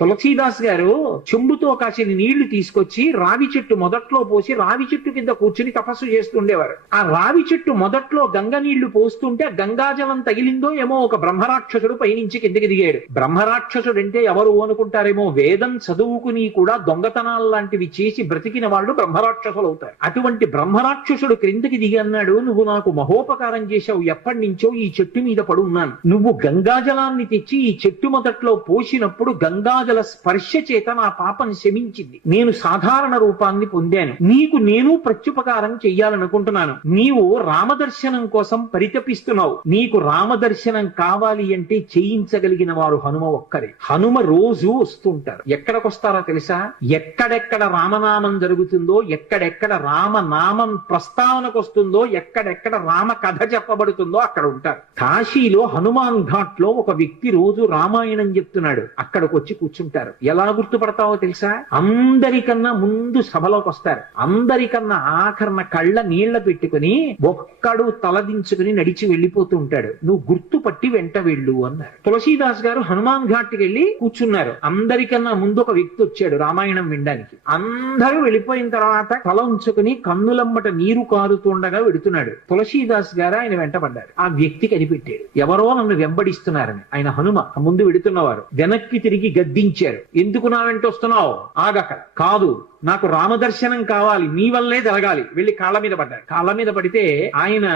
తులసీదాస్ గారు చెంబుతో కాసిన నీళ్లు తీసుకొచ్చి రావి చెట్టు మొదట్లో పోసి రావి చెట్టు కింద కూర్చుని తపస్సు చేస్తుండేవారు. ఆ రావి చెట్టు మొదట్లో గంగ నీళ్లు పోస్తుంటే గంగాజలం తగిలిందో ఏమో ఒక బ్రహ్మరాక్షసుడు పైనుంచి కిందకి దిగాడు. బ్రహ్మరాక్షసుడు అంటే ఎవరు అనుకుంటారేమో, వేదం చదువుకుని కూడా దొంగతనాలు లాంటివి చేసి బ్రతికిన వాళ్ళు బ్రహ్మరాక్షసులు అవుతారు. అటువంటి బ్రహ్మరాక్షసుడు క్రిందకి దిగి అన్నాడు, నువ్వు నాకు మహోపకారం చేశావు, ఎప్పటి నుంచో ఈ చెట్టు మీద పడున్నాను. నువ్వు గంగాజలాన్ని తెచ్చి ఈ చెట్టు మొదట్లో పోసినప్పుడు గంగాజల స్పర్శ చేత నా పాపం శమించింది. నేను సాధారణ రూపాన్ని పొందాను. నీకు నేను ప్రత్యుపకారం చెయ్యాలనుకుంటున్నాను. నీవు రామదర్శనం కోసం పరితపిస్తున్నావు. నీకు రామదర్శనం కావాలి అంటే చేయించగలిగిన వారు హనుమ ఒక్కరే. హనుమ రోజు వస్తుంటారు. ఎక్కడికొస్తారో తెలుసా? ఎక్కడెక్కడ రామనామం జరుగుతుందో, ఎక్కడెక్కడ రామనామం ప్రస్తావనకు వస్తుందో, ఎక్కడెక్కడ రామ కథ చెప్పబడుతుందో అక్కడ ఉంటారు. కాశీలో హనుమాన్ ఘాట్ లో ఒక వ్యక్తి రోజు రామాయణం చెప్తున్నాడు. అక్కడికి వచ్చి కూర్చుంటారు. ఎలా గుర్తుపడతావో తెలుసా? అందరికన్నా ముందు సభలోకి వస్తారు. అందరికన్నా ఆఖరణ కళ్ళ నీళ్ల పెట్టుకుని ఒక్కడు తలదించుకుని నడిచి వెళ్ళిపోతూ ఉంటాడు. నువ్వు గుర్తుపట్టి వెంట వెళ్ళు అన్నారు. తులసీదాస్ గారు హనుమాన్ ఘాట్ కి వెళ్ళి కూర్చున్నారు. అందరికన్నా ముందు ఒక వ్యక్తి వచ్చాడు రామాయణం వినడానికి. అందరూ వెళ్ళిపోయిన తర్వాత తల ఉంచుకుని కన్నులమ్మట నీరు కారుతుండగా వెడుతున్నాడు. తులసీదాస్ గారు ఆయన వెంటబడ్డారు. ఆ వ్యక్తి కనిపెట్టాడు, ఎవరో నన్ను వెంబడిస్తున్నారని. ఆయన హనుమ ముందు వెడుతున్నవారు. వెనక్కి తిరిగి గద్దించారు. ఎందుకు నా వెంట వస్తున్నావు? ఆగక. కాదు, నాకు రామదర్శనం కావాలి, నీ వల్లే జరగాలి. వెళ్లి కాళ్ళ మీద పడ్డారు. కాళ్ళ మీద పడితే ఆయన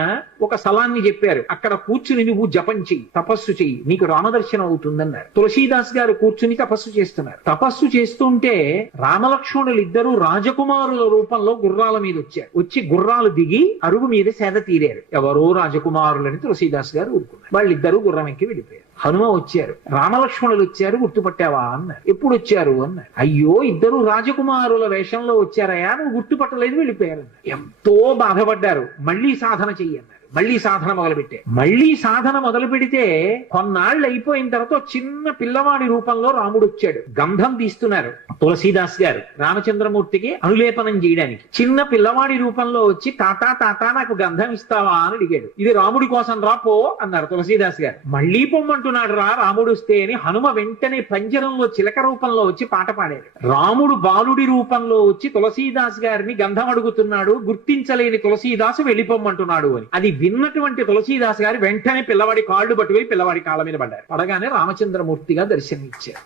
ఒక స్థలాన్ని చెప్పారు. అక్కడ కూర్చుని నువ్వు జపం చెయ్యి, తపస్సు చెయ్యి, నీకు రామదర్శనం అవుతుందన్నారు. తులసీదాస్ గారు కూర్చుని తపస్సు చేస్తున్నారు. తపస్సు చేస్తుంటే రామలక్ష్మణులు ఇద్దరు రాజకుమారుల రూపంలో గుర్రాల మీద వచ్చారు. వచ్చి గుర్రాలు దిగి అరుగు మీద సేద తీరారు. ఎవరో రాజకుమారులని తులసీదాస్ గారు ఊరుకున్నారు. వాళ్ళిద్దరూ గుర్రం ఎక్కి వెళ్ళిపోయారు. హనుమ వచ్చారు. రామలక్ష్మణులు వచ్చారు, గుర్తుపట్టావా అన్నారు. ఎప్పుడు వచ్చారు అన్నారు. అయ్యో, ఇద్దరు రాజకుమారుల వేషంలో వచ్చారయ్యా, నువ్వు గుర్తుపట్టలేదు, వెళ్ళిపోయారు. ఎంతో బాధపడ్డారు. మళ్ళీ సాధన చెయ్యన్నారు. మళ్ళీ సాధన మొదలుపెట్టారు. మళ్ళీ సాధన మొదలు పెడితే కొన్నాళ్ళు అయిపోయిన తర్వాత చిన్న పిల్లవాడి రూపంలో రాముడు వచ్చాడు. గంధం తీస్తున్నారు తులసీదాస్ గారు రామచంద్రమూర్తికి అనులేపనం చేయడానికి. చిన్న పిల్లవాడి రూపంలో వచ్చి తాతా తాతా నాకు గంధం ఇస్తావా అని అడిగాడు. ఇది రాముడి కోసం రా పో అన్నారు తులసీదాస్ గారు. మళ్ళీ పొమ్మంటున్నాడు రా రాముడు వస్తే అని హనుమ వెంటనే పంజరంలో చిలక రూపంలో వచ్చి పాట పాడారు. రాముడు బాలుడి రూపంలో వచ్చి తులసీదాస్ గారిని గంధం అడుగుతున్నాడు. గుర్తించలేని తులసీదాసు వెళ్ళిపోమ్మంటున్నాడు అని. అది విన్నటువంటి తులసీదాస్ గారు వెంటనే పిల్లవాడి కాళ్ళు పట్టుకుని పిల్లవాడి కాళ్ళ మీద పడ్డారు. పడగానే రామచంద్రమూర్తిగా దర్శనమిచ్చారు.